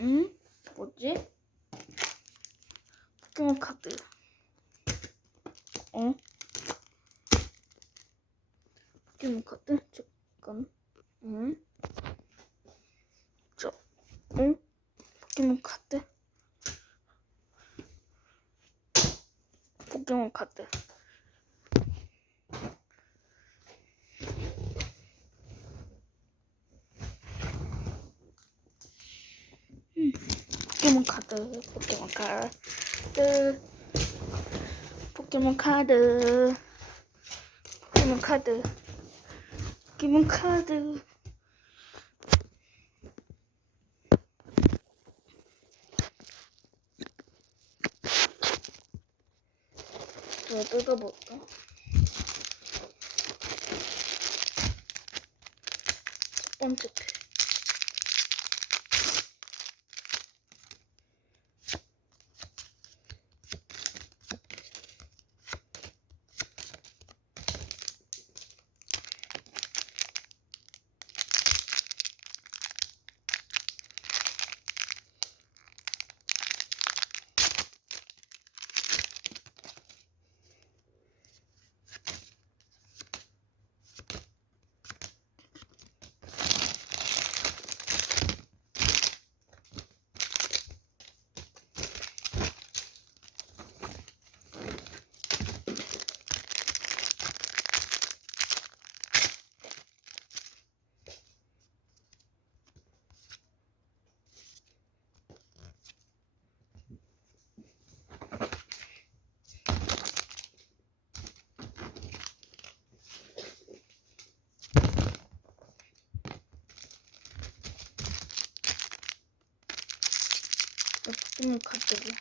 응? 뭐지? 포켓몬 카드. 어? 포켓몬 카드? 잠깐. 응? 저, 응? 포켓몬 카드? 포켓몬 카드. 포켓몬 카드, 포켓몬 카드, 포켓몬 카드, 포켓몬 카드, 포켓몬 카드. 저 뜯어볼까? 첫 번째 팩. 포켓몬 카드를.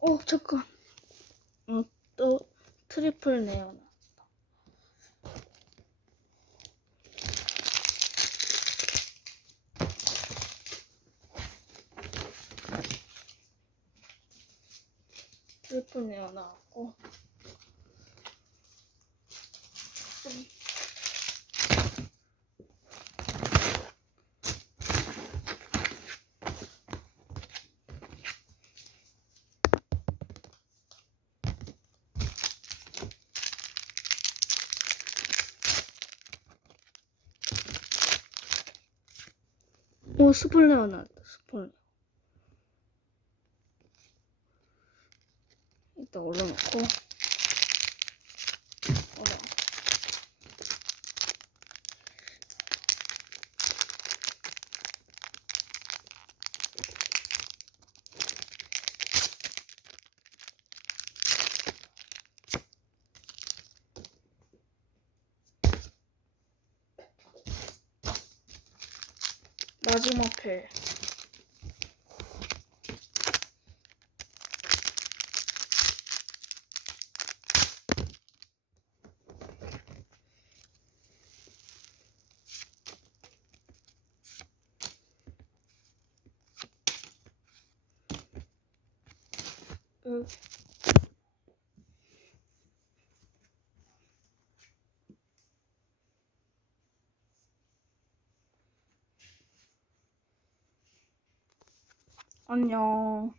어, 잠깐. 어, 또 트리플 네오나. 트리플 네오 나왔고. 오, 스플레어 나왔다, 스플레어. 일단 올려놓고. 올려. 마지막 회. 응. 안녕.